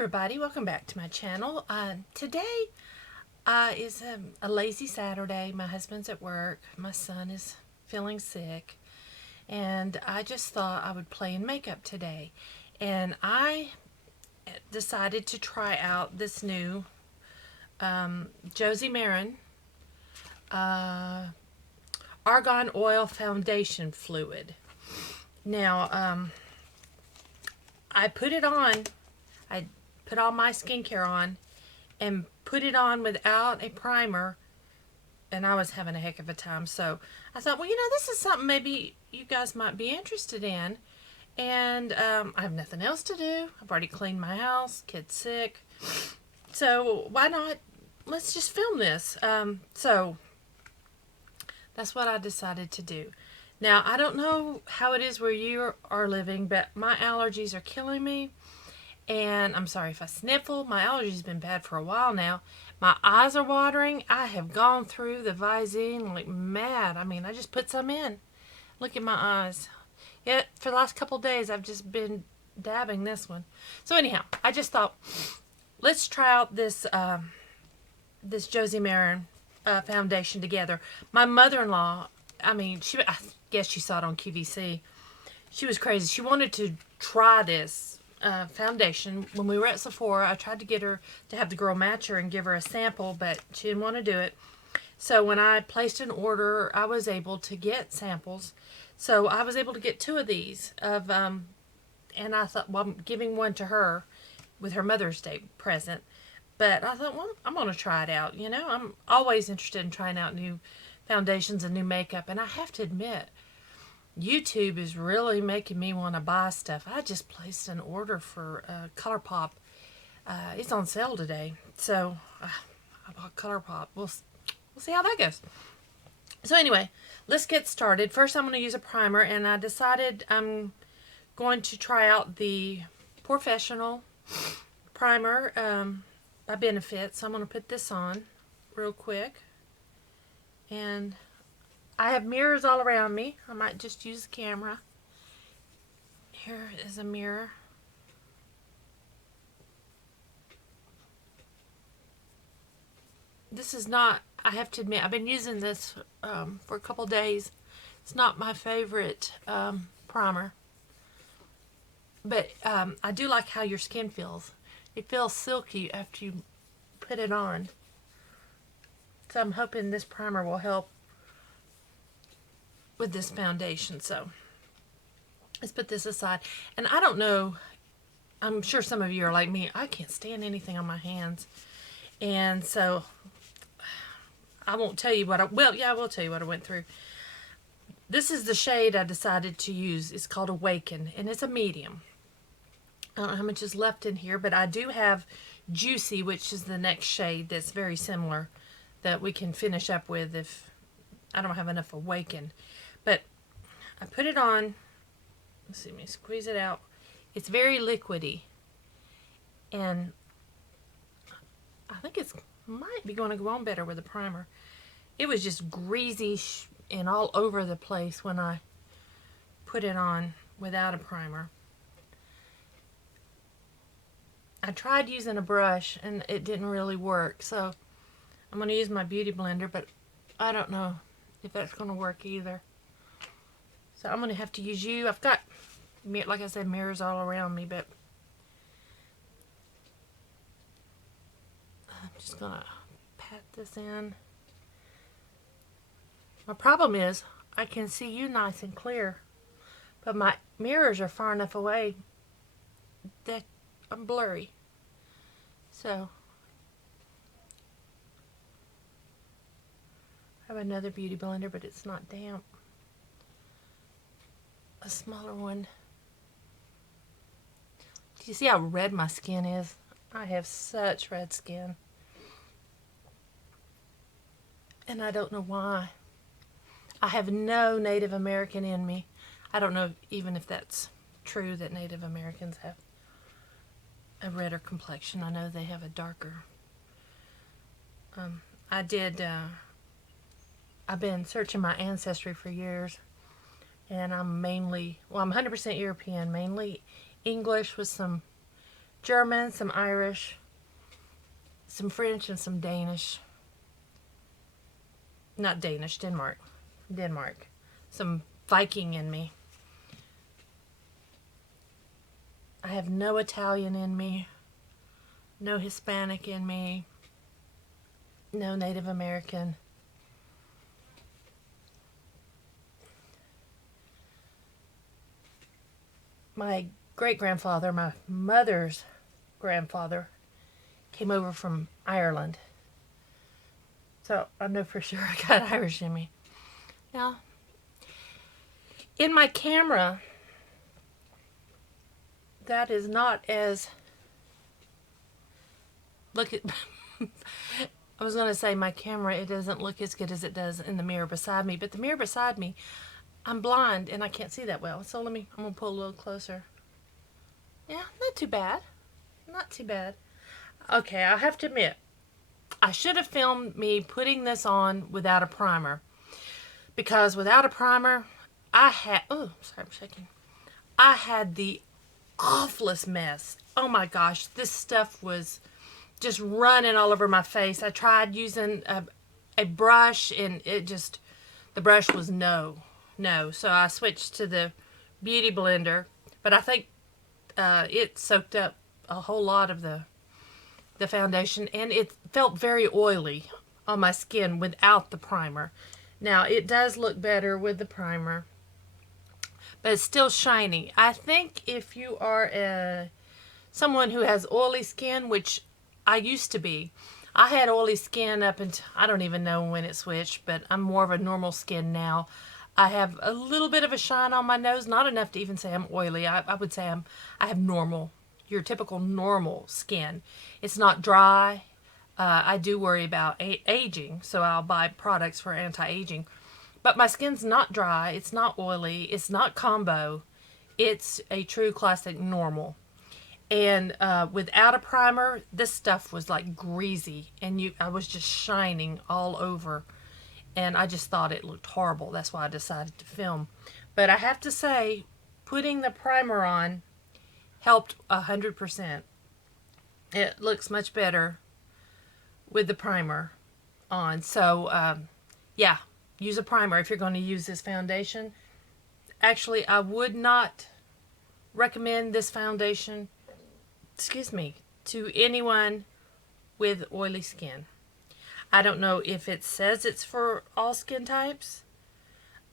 everybody, welcome back to my channel. Today is a lazy Saturday. My husband's at work, my son is feeling sick, and I just thought I would play in makeup today. And I decided to try out this new Josie Maran Argan Oil Foundation Fluid. Now, I put it on. I put all my skincare on and put it on without a primer, and I was having a heck of a time. So I thought, well, this is something maybe you guys might be interested in. And I have nothing else to do. I've already cleaned my house, kid's sick. So why not? Let's just film this. So that's what I decided to do. Now, I don't know how it is where you are living, but my allergies are killing me. And I'm sorry if I sniffle. My allergies been bad for a while now. My eyes are watering. I have gone through the Visine like mad. I mean, I just put some in. Look at my eyes. Yet, for the last couple of days, I've just been dabbing this one. So anyhow, I just thought, let's try out this this Josie Maran foundation together. My mother-in-law, I guess you saw it on QVC. She was crazy. She wanted to try this foundation. When we were at Sephora, I tried to get her to have the girl match her and give her a sample, but she didn't want to do it. So when I placed an order, I was able to get samples. So I was able to get 2 of these and I thought, well, I'm giving one to her with her Mother's Day present. But I thought, well, I'm going to try it out. I'm always interested in trying out new foundations and new makeup. And I have to admit, YouTube is really making me want to buy stuff. I just placed an order for ColourPop. It's on sale today. So I bought ColourPop. We'll see how that goes. So anyway, let's get started. First, I'm going to use a primer, and I decided I'm going to try out the Professional primer by Benefit. So I'm going to put this on real quick. And I have mirrors all around me. I might just use the camera. Here is a mirror. This is not, I have to admit, I've been using this for a couple days. It's not my favorite primer. But I do like how your skin feels. It feels silky after you put it on. So I'm hoping this primer will help with this foundation. So let's put this aside. And I don't know, I'm sure some of you are like me, I can't stand anything on my hands. And so I won't tell you what I will tell you what I went through. This is the shade I decided to use. It's called Awaken, and it's a medium. I don't know how much is left in here, but I do have Juicy, which is the next shade that's very similar that we can finish up with if I don't have enough Awaken. But I put it on. Let's see, let me squeeze it out. It's very liquidy. And I think it might be going to go on better with a primer. It was just greasy and all over the place when I put it on without a primer. I tried using a brush and it didn't really work. So I'm going to use my beauty blender, but I don't know if that's going to work either. So I'm going to have to use you. I've got, like I said, mirrors all around me, but I'm just going to pat this in. My problem is I can see you nice and clear, but my mirrors are far enough away that I'm blurry. So I have another beauty blender, but it's not damp. A smaller one. Do you see how red my skin is? I have such red skin. And I don't know why. I have no Native American in me. I don't know even if that's true that Native Americans have a redder complexion. I know they have a darker. I've been searching my ancestry for years. And I'm 100% European, mainly English with some German, some Irish, some French, and some Danish. Not Danish, Denmark. Denmark. Some Viking in me. I have no Italian in me. No Hispanic in me. No Native American. My great-grandfather, my mother's grandfather, came over from Ireland. So I know for sure I got Irish in me. Now, in my camera, that is not as... Look at... I was going to say my camera, it doesn't look as good as it does in the mirror beside me. But the mirror beside me, I'm blind and I can't see that well. So I'm going to pull a little closer. Yeah, not too bad. Not too bad. Okay, I have to admit, I should have filmed me putting this on without a primer. Because without a primer, I had... Oh, sorry, I'm shaking. I had the awfulest mess. Oh my gosh, this stuff was just running all over my face. I tried using a brush and it just... The brush was no. So I switched to the Beauty Blender. But I think it soaked up a whole lot of the foundation, and it felt very oily on my skin without the primer. Now it does look better with the primer, but it's still shiny. I think if you are someone who has oily skin, which I used to be, I had oily skin up until, I don't even know when it switched, but I'm more of a normal skin now. I have a little bit of a shine on my nose, not enough to even say I'm oily. I would say I have normal, your typical normal skin. It's not dry. I do worry about aging, so I'll buy products for anti-aging. But my skin's not dry. It's not oily. It's not combo. It's a true classic normal. And without a primer, this stuff was like greasy, and I was just shining all over. And I just thought it looked horrible. That's why I decided to film. But I have to say, putting the primer on helped 100%. It looks much better with the primer on. So, yeah, use a primer if you're going to use this foundation. Actually, I would not recommend this foundation, to anyone with oily skin. I don't know if it says it's for all skin types.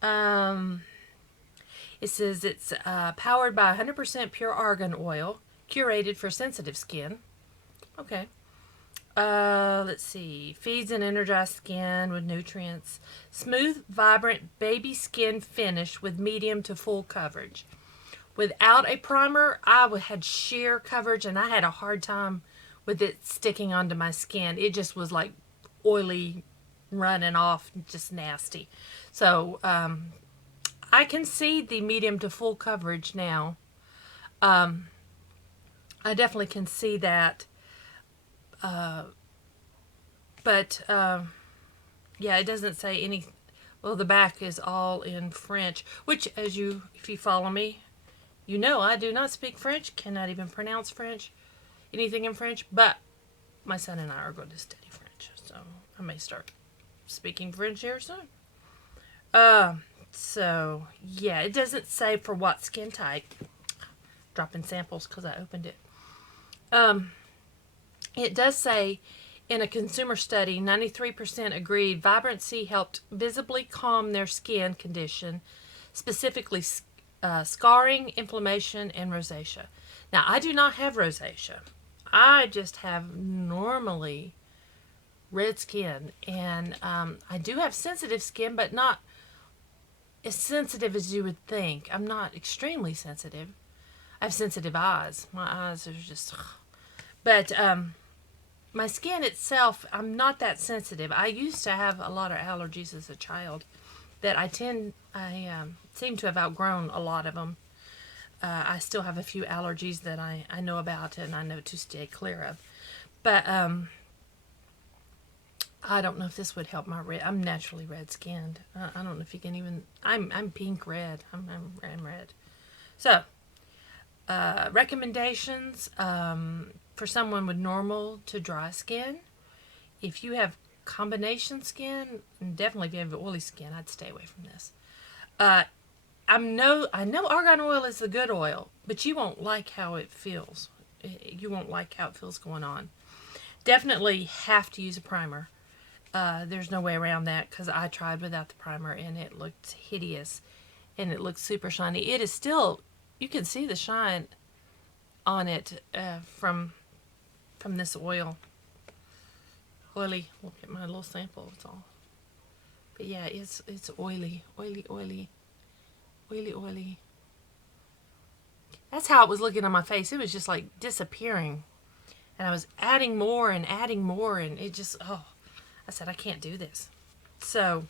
It says it's powered by 100% pure argan oil, curated for sensitive skin. Okay. Let's see. Feeds and energized skin with nutrients. Smooth, vibrant baby skin finish with medium to full coverage. Without a primer, I had sheer coverage, and I had a hard time with it sticking onto my skin. It just was like oily, running off, just nasty. So I can see the medium to full coverage now. I definitely can see that. But yeah, it doesn't say any. Well, the back is all in French, which, if you follow me, you know I do not speak French, cannot even pronounce French, anything in French, but my son and I are going to study French, so I may start speaking French here soon. So, yeah, it doesn't say for what skin type. Dropping samples because I opened it. It does say, in a consumer study, 93% agreed Vibrancy helped visibly calm their skin condition, specifically scarring, inflammation, and rosacea. Now, I do not have rosacea. I just have normally red skin, and I do have sensitive skin, but not as sensitive as you would think. I'm not extremely sensitive. I have sensitive eyes. My eyes are just... But my skin itself, I'm not that sensitive. I used to have a lot of allergies as a child that I seem to have outgrown a lot of them. I still have a few allergies that I know about and I know to stay clear of. But I don't know if this would help my red. I'm naturally red-skinned. I don't know if you can even... I'm pink red. I'm red. So, Recommendations for someone with normal to dry skin. If you have combination skin, and definitely if you have oily skin, I'd stay away from this. I know argan oil is the good oil, but you won't like how it feels. You won't like how it feels going on. Definitely have to use a primer. There's no way around that because I tried without the primer and it looked hideous and it looked super shiny. It is still, you can see the shine on it from this oil. Oily. Look at my little sample. It's all. But yeah, it's oily. Oily. That's how it was looking on my face. It was just like disappearing. And I was adding more and it just, oh, I said, I can't do this. So,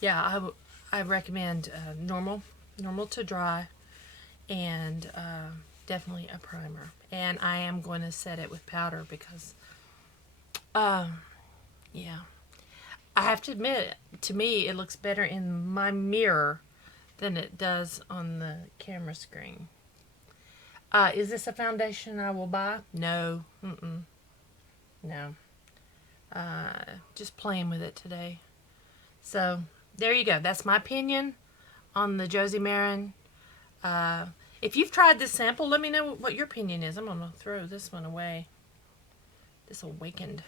yeah, I recommend normal to dry, and definitely a primer. And I am going to set it with powder because, yeah. I have to admit, to me, it looks better in my mirror than it does on the camera screen. Is this a foundation I will buy? No. No. Just playing with it today. So, there you go. That's my opinion on the Josie Maran. If you've tried this sample, let me know what your opinion is. I'm going to throw this one away. This awakened.